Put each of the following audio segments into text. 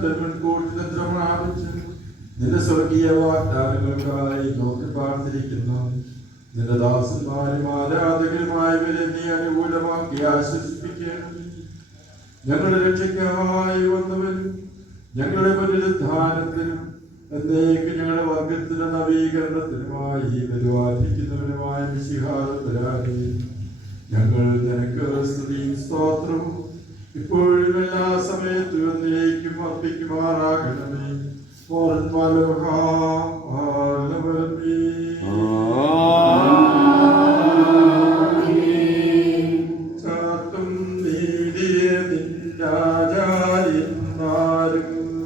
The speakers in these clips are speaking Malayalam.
മരണത്തിൽ മുൻകൂട്ടി നിദ്ര പ്രാപിച്ചു നിന്റെ സ്വർഗീയ വാഗ്ദാനങ്ങൾക്കായി നോക്കി പാർത്തിരിക്കുന്നു. നിന്റെ ദാസന്മാരും ആരാധകരുമായവരെ നീ അനുകൂലമാക്കി ആശ്വസിപ്പിക്കണം. ഞങ്ങളുടെ രക്ഷയ്ക്കായി വന്നവരും ഞങ്ങളുടെ പുനരുദ്ധാനത്തിനും എന്നേക്ക് ഞങ്ങളുടെ വർഗത്തിന്റെ നവീകരണത്തിനുമായി വരുവാധിക്കുന്നവനുമായ മിശിഹായെ ഞങ്ങൾ നിനക്ക് സ്തുതിയും സ്തോത്രവും ഇപ്പോഴും എല്ലാ സമയത്തും എന്നേക്കും അർപ്പിക്കുമാറാകണമേ. ചാത്തും നീതിയെ നിന്നാചാര്യന്മാരും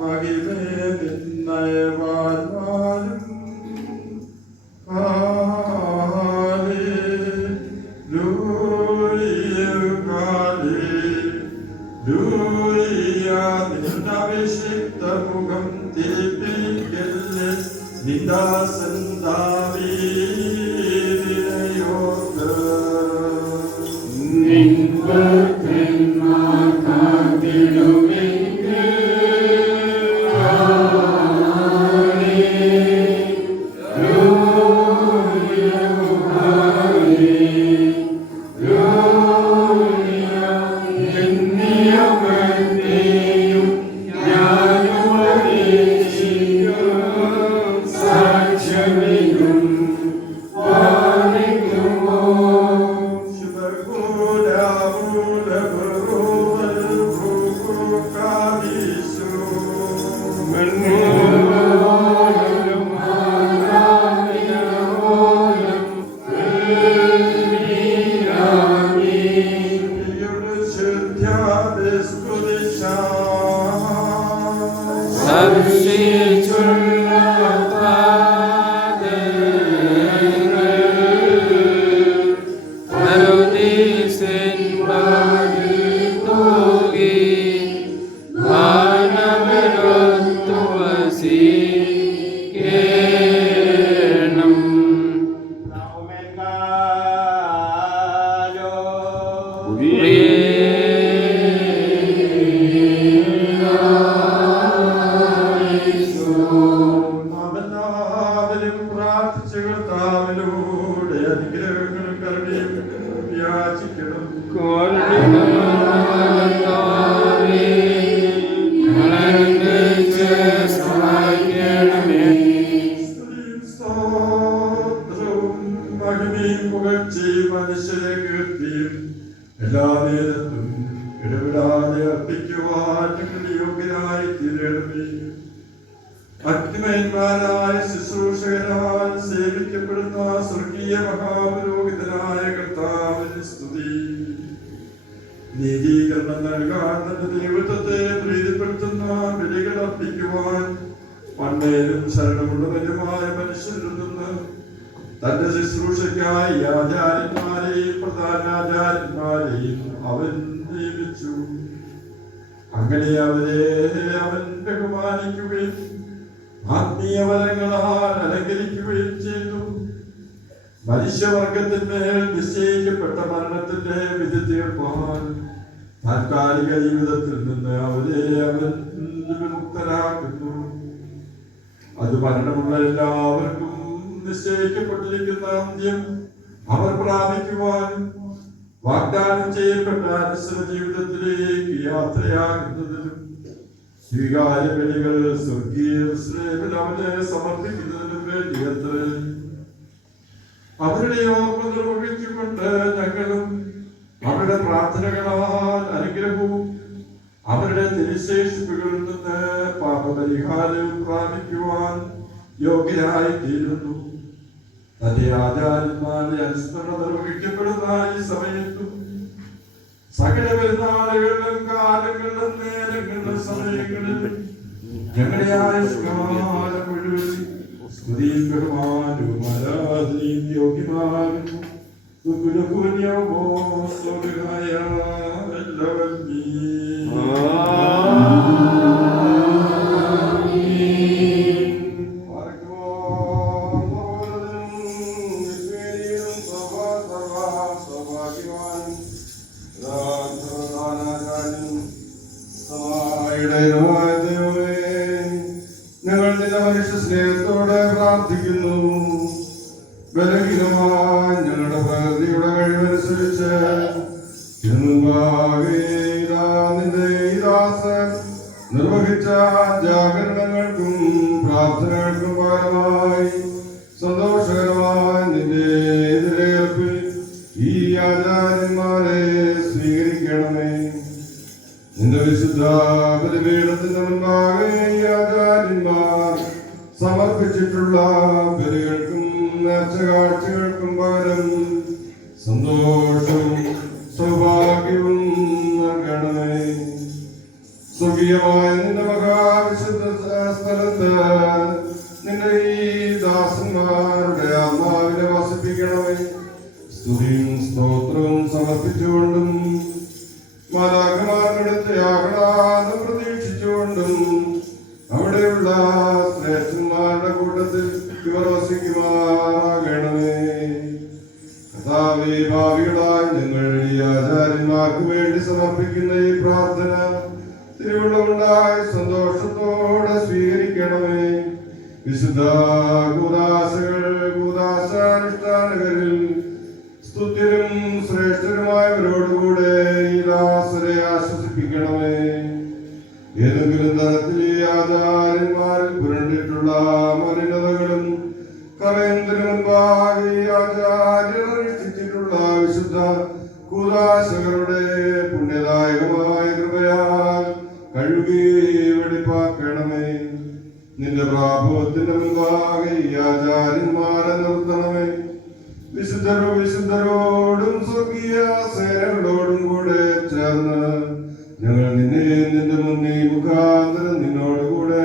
മഹിമേ നിന്നയവാന്മാരും നിന്നഭിഷിക്ത മുഖം തിരിപ്പിക്കല്ലേ നിന്ദാസൻ ദാവീദിനെയോർത്ത് എല്ലാ നേരത്തും ഇടവിടാതെ അർപ്പിക്കുവാൻ യോഗ്യരായി തീരണമേ. അഗ്നിമയന്മാരായ ശുശ്രൂഷകരാൽ സേവിക്കപ്പെടുന്ന സ്വർഗീയ മഹാപുരോഹിതനായ കർത്താവിന് സ്തുതി. നീതീകരണം നൽകാൻ തന്റെ ദൈവത്വത്തെ പ്രീതിപ്പെടുത്തുന്ന ബലികൾ അർപ്പിക്കുവാൻ പണ്ടേലും ശരണമുള്ളവരുമായ മനുഷ്യരിൽ നിന്ന് തന്റെ ശുശ്രൂഷയ്ക്കായി ആചാര്യന്മാരെയും പ്രധാനാചാര്യന്മാരെയും അവൻ നിയമിച്ചു. അങ്ങനെ അവരെ അവൻ ബഹുമാനിക്കുകയും ആത്മീയ വരങ്ങളാൽ അലങ്കരിക്കുകയും ചെയ്തു. മനുഷ്യവർഗത്തിന്മേൽ നിശ്ചയിക്കപ്പെട്ട മരണത്തിന്റെ വിധി തീർപ്പാൻ താൽക്കാലിക ജീവിതത്തിൽ നിന്ന് അവരെ അവൻ വിമുക്തരാക്കുന്നു. അത് മരണമുള്ള എല്ലാവർക്കും നിശ്ചയിക്കപ്പെട്ടിരിക്കുന്ന അന്ത്യം അവർ പ്രാപിക്കുവാനും വാഗ്ദാനം ചെയ്യപ്പെട്ട അനുസൃത ജീവിതത്തിലേക്ക് യാത്രയാകുന്നതിനും സ്വീകാര്യ ബലികൾ സ്വർഗീയ അവനെ സമർപ്പിക്കുന്നതിനും വേണ്ടിയത്രേ. അവരുടെ ഓർമ്മ നിർവഹിച്ചുകൊണ്ട് ഞങ്ങളും അവരുടെ പ്രാർത്ഥനകളാൽ അനുഗ്രഹവും അവരുടെ തിരുശേഷിപ്പുകളിൽ നിന്ന് പാപപരിഹാരവും പ്രാപിക്കുവാൻ യോഗ്യരായി തീരുന്നു. തന്റെ ആചാര്യന്മാരുടെ അനുസ്മരണം നിർവഹിക്കപ്പെടുന്ന ഈ സമയത്തും സകല പെരുന്നാളുകളിലും കാലങ്ങളിലും നേരങ്ങളിലും സമയങ്ങളിലും ഞങ്ങളുടെ ആയുഷ്കാലം മുഴുവൻ സ്തുതിയും ബഹുമാനവും ആരാധനയും യോഗ്യമാകുന്നു. Amen. പ്രാർത്ഥിക്കുന്നു. ബലഹീനമായ ഞങ്ങളുടെ പ്രകൃതിയുടെ കഴിവനുസരിച്ച് നിന്റെ ഈ ദാസൻ നിർവഹിച്ച ജാഗരണങ്ങൾക്കും പ്രാർത്ഥനകൾക്കും പകരമായി സന്തോഷകരമായി നിന്റെ എതിരേൽപ്പിൽ ഈ ആചാര്യന്മാരെ സ്വീകരിക്കണമേ. നിന്റെ വിശുദ്ധ ബലിപീഠത്തിന്റെ മുൻപാകെ ഈ ആചാര്യന്മാർ സമർപ്പിച്ചിട്ടുള്ള ബലികൾക്കും നേർച്ചകാഴ്ചകൾക്കും പകരം സന്തോഷവും സൗഭാഗ്യവും നൽകണമേ. സ്വകീയമായ നിന്റെ മഹാവിശുദ്ധ സ്ഥലത്ത് നിന്റെ ഈ ദാസന്മാരുടെ ആത്മാവിനെ വസിപ്പിക്കണമേ. സ്തുതിയും സ്തോത്രവും സമർപ്പിച്ചുകൊണ്ടും മാലാഖമാർക്കടുത്ത് ആഹ്ലാദം പ്രതീക്ഷിച്ചുകൊണ്ടും അവിടെയുള്ള ശ്രേഷ്ഠന്മാരുടെ കൂട്ടത്തിൽ ഇവർ വസിക്കുമാറാകണമേ. കർത്താവേ, ഭാവികളായി ഞങ്ങൾ ഈ ആചാര്യന്മാർക്ക് വേണ്ടി സമർപ്പിക്കുന്ന ഈ പ്രാർത്ഥന തിരുവുള്ളമുണ്ടായി സന്തോഷത്തോടെ സ്വീകരിക്കണമേ. വിശുദ്ധ കൂദാശാനുഷ്ഠാനകരിൽ സ്തുത്യരും ശ്രേഷ്ഠരുമായവരോടുകൂടെ ഈ ദാസരെ ആശ്വസിപ്പിക്കണമേ. ഏതെങ്കിലും തരത്തിൽ ഈ ആചാര്യന്മാരിൽ പുരണ്ടിട്ടുള്ള മലിനതകളും കറയുന്നതിന് മുൻപായി ഈ ആചാര്യർ അനുഷ്ഠിച്ചിട്ടുള്ള വിശുദ്ധ കൂദാശകളുടെ പുണ്യദായകമായ കൃപയാൽ കഴുകി വെടിപ്പാക്കണമേ. നിന്റെ പ്രാഭവത്തിന്റെ മുൻപാകെ ഈ ആചാര്യന്മാരെ നിർത്തണമേ. വിശുദ്ധരോടും സ്വർഗീയ സേനകളോടും കൂടെ ചേർന്ന് ഞങ്ങൾ നിന്റെ മുന്നിൽ മുഖാന്തരം നിന്നോടുകൂടെ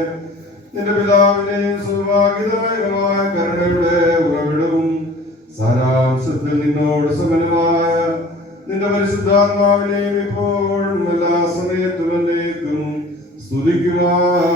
നിന്റെ പിതാവിനെയും സൗഭാഗ്യദായകമായ കരുണയുടെ ഉറവിടവും സാരാംശത്തിൽ നിന്നോട് സമനമായ നിന്റെ പരിശുദ്ധാത്മാവിനെയും ഇപ്പോഴും എല്ലാ സമയത്തും എന്നേക്കും സ്തുതിക്കുമാറാകണമേ.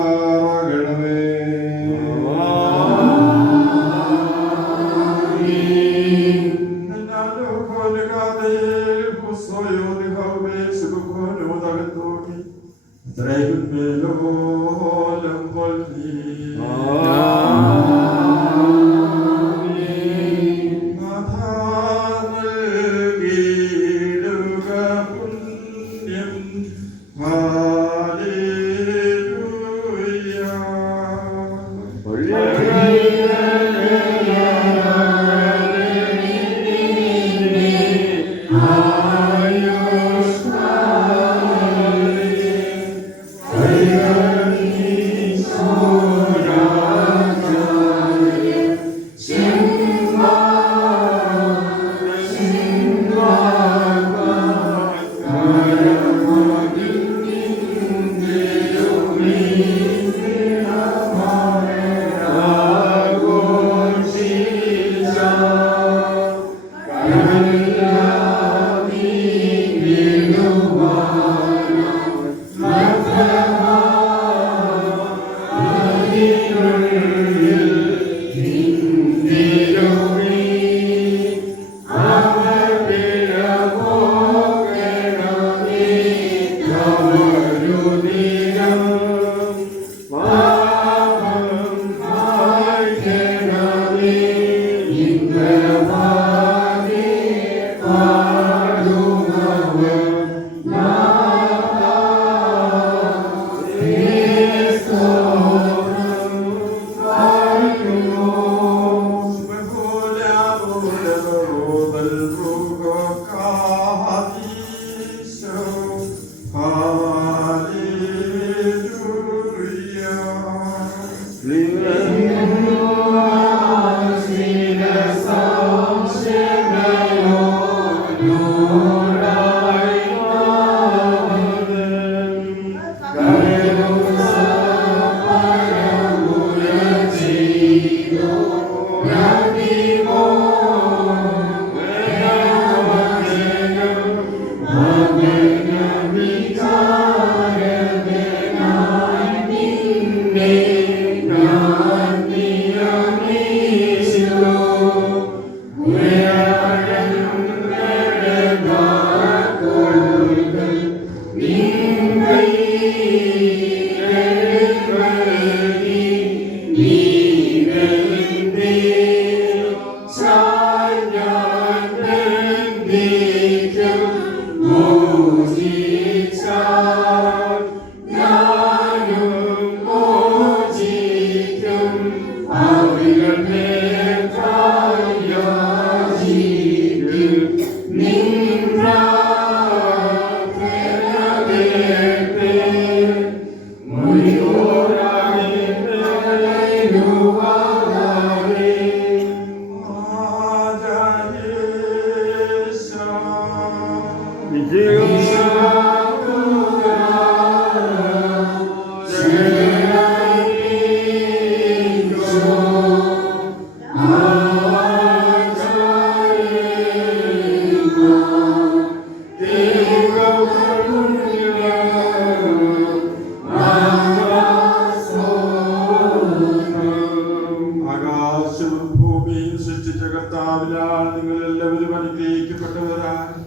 ആകാശവും ഭൂമിയും സൃഷ്ടിച്ച കർത്താവിനാൽ നിങ്ങൾ എല്ലാവരും അനുഗ്രഹിക്കപ്പെട്ടവരാണ്.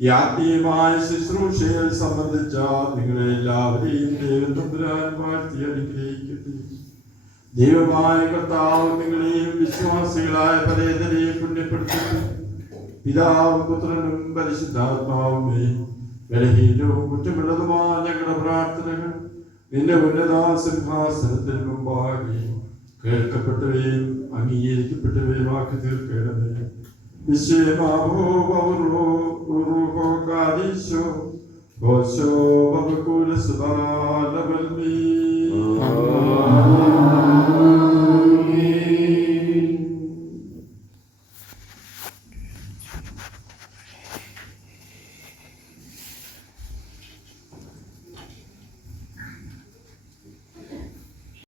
ഈ ആത്മീയമായ ശുശ്രൂഷയെ സംബന്ധിച്ച നിങ്ങളെ എല്ലാവരെയും ദൈവം തമ്പുരാൻ വാഴ്ത്തി അനുഗ്രഹിക്കട്ടെ. ദൈവമായ കർത്താവ് നിങ്ങളെയും വിശ്വാസികളായ പരേതരെയും പുണ്യപ്പെടുത്തട്ടെ. പിതാവും പുത്രനും പരിശുദ്ധാത്മാവുമേ, ബലഹീനവും കുറ്റമുള്ളതുമായ ഞങ്ങളുടെ പ്രാർത്ഥനകൾ നിന്റെ ഉന്നത സിംഹാസനത്തിന് മുമ്പാകെ കേൾക്കപ്പെട്ടവയും അംഗീകരിക്കപ്പെട്ടവയുമാക്കി തീർക്കണമേ. ആമേൻ.